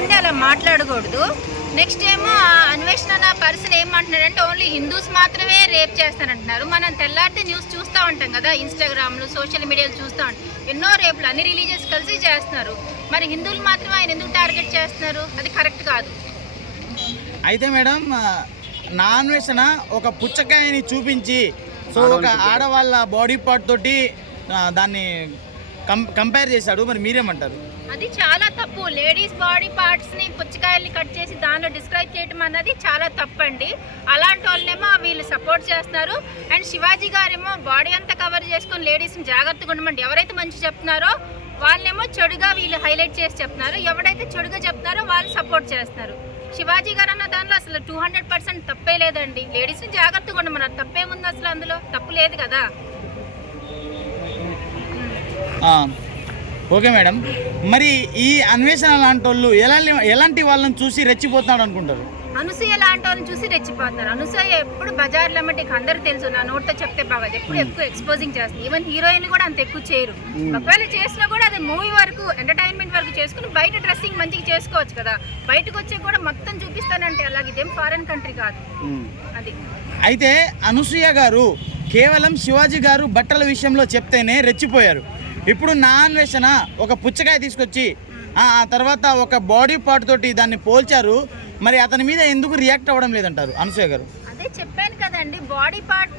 ఉండి అలా మాట్లాడకూడదు. నెక్స్ట్ ఏమో అన్వేషణ అన్న పర్సన్ ఏమంటున్నారంటే ఓన్లీ హిందూస్ మాత్రమే రేప్ చేస్తారంటున్నారు. మనం తెల్లారితే న్యూస్ చూస్తూ ఉంటాం కదా, ఇన్స్టాగ్రామ్లో సోషల్ మీడియాలో చూస్తూ ఉంటాం. ఎన్నో రేపులు అన్ని రిలీజియస్ కలిసి చేస్తున్నారు. మరి హిందువులు మాత్రమే ఆయన ఎందుకు టార్గెట్ చేస్తున్నారు? అది కరెక్ట్ కాదు. అయితే మేడం నా అన్వేషణ ఒక పుచ్చకాయని చూపించి సో ఒక ఆడవాళ్ళ బాడీ పార్ట్ తోటి దాన్ని కంపేర్ చేశాడు. మరి మీరేమంటారు? అది చాలా తప్పు. లేడీస్ బాడీ పార్ట్స్ని పుచ్చకాయల్ని కట్ చేసి దానిలో డిస్క్రైబ్ చేయడం అన్నది చాలా తప్పండి. అలాంటి వాళ్ళనేమో వీళ్ళు సపోర్ట్ చేస్తున్నారు. అండ్ శివాజీ గారేమో బాడీ అంతా కవర్ చేసుకొని లేడీస్ని జాగ్రత్తగా ఉండమంటే ఎవరైతే మంచి చెప్తున్నారో వాళ్ళేమో చెడుగా వీళ్ళు హైలైట్ చేసి చెప్తున్నారు. ఎవరైతే చెడుగా చెప్తున్నారో వాళ్ళు సపోర్ట్ చేస్తున్నారు. శివాజీ గారు అన్న దానిలో అసలు 200% తప్పే లేదండి. లేడీస్ని జాగ్రత్తగా ఉండమన్నారు. తప్పేముంది అసలు? అందులో తప్పు లేదు కదా. ఓకే మేడం, మరి ఈ అన్వేషణ లాంటి వాళ్ళు ఎలాంటి వాళ్ళని చూసి రెచ్చిపోతున్నాడు అనుకుంటారు? అనసూయ లాంటి వాళ్ళని చూసి రెచ్చిపోతున్నారు. అనసూయ ఎప్పుడు బజార్లో అంటే అందరూ తెలుసు, నా నోట్తో చెప్తే బాగా ఎప్పుడు ఎక్కువ ఎక్స్పోజింగ్ చేస్తుంది. ఈవెన్ హీరోయిన్ కూడా అంత ఎక్కువ చేయరు. ఒకవేళ చేసినా కూడా అది మూవీ వరకు ఎంటర్టైన్మెంట్ వరకు చేసుకుని బయట డ్రెస్సింగ్ మంచిగా చేసుకోవచ్చు కదా. బయటకు వచ్చే కూడా మొత్తం చూపిస్తానంటే అలాగే ఇదేం ఫారెన్ కంట్రీ కాదు అది. అయితే అనసూయ గారు కేవలం శివాజీ గారు బట్టల విషయంలో చెప్తేనే రెచ్చిపోయారు. ఇప్పుడు నా అన్వేషణ ఒక పుచ్చకాయ తీసుకొచ్చి ఆ తర్వాత ఒక బాడీ పార్ట్ తోటి దాన్ని పోల్చారు. మరి అతని మీద ఎందుకు రియాక్ట్ అవ్వడం లేదంటారు అనసూయ గారు? అదే చెప్పాను కదండి, బాడీ పార్ట్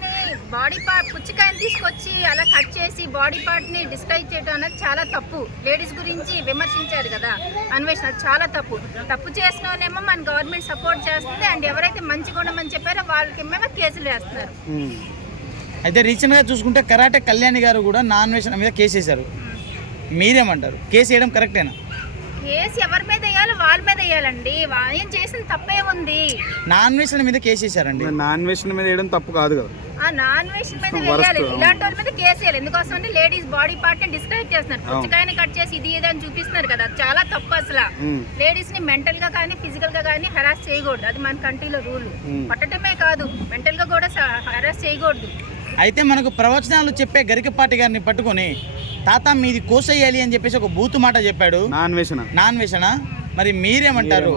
పుచ్చకాయని తీసుకొచ్చి అలా కట్ చేసి బాడీ పార్ట్ని డిస్క్రైబ్ చేయడం అనేది చాలా తప్పు. లేడీస్ గురించి విమర్శించారు కదా అన్వేషణ, చాలా తప్పు. తప్పు చేసిన వాళ్ళేమో మన గవర్నమెంట్ సపోర్ట్ చేస్తుంది. అండ్ ఎవరైతే మంచిగా ఉండమని చెప్పారో వాళ్ళకేమో కేసులు వేస్తున్నారు. అయితే రీసెంట్గా చూసుకుంటే కరాటే కళ్యాణి గారు కూడా నా అన్వేషణ మీద కేసు వేశారు. మీరేమంటారు? కేసు వేయడం కరెక్టేనా? కేసు ఎవరి మీద వేయాలో వాళ్ళ మీద వేయాలండి. ఏం చేసిన తప్పే ఉంది. నా అన్వేషణ మీద కేసు వేశారండి. నా అన్వేషణ మీద వేయడం తప్పు కాదు కదా. నా అన్వేషణ మీద వేయాలి. ఇలాంటి వాళ్ళ మీద కేసు వేయాలి. ఎందుకోసం అంటే లేడీస్ బాడీ పార్ట్ ని డిస్క్రైబ్ చేస్తున్నారు. పుచ్చకాయని కట్ చేసి ఇది ఇది అని చూపిస్తున్నారు కదా, చాలా తప్పు. అసలు లేడీస్ ని మెంటల్ గా కానీ ఫిజికల్ గా కానీ హెరాస్ చేయకూడదు. అది మన కంట్రీలో రూల్. పట్టడమే కాదు, మెంటల్ గా కూడా హెరాస్ చేయకూడదు. అయితే మనకు ప్రవచనాలు చెప్పే గరికపాటి గారిని పట్టుకొని తాత మీది కోసేయాలి అని చెప్పేసి ఒక బూతు మాట చెప్పాడు నా అన్వేషణ. మరి మీరేమంటారు?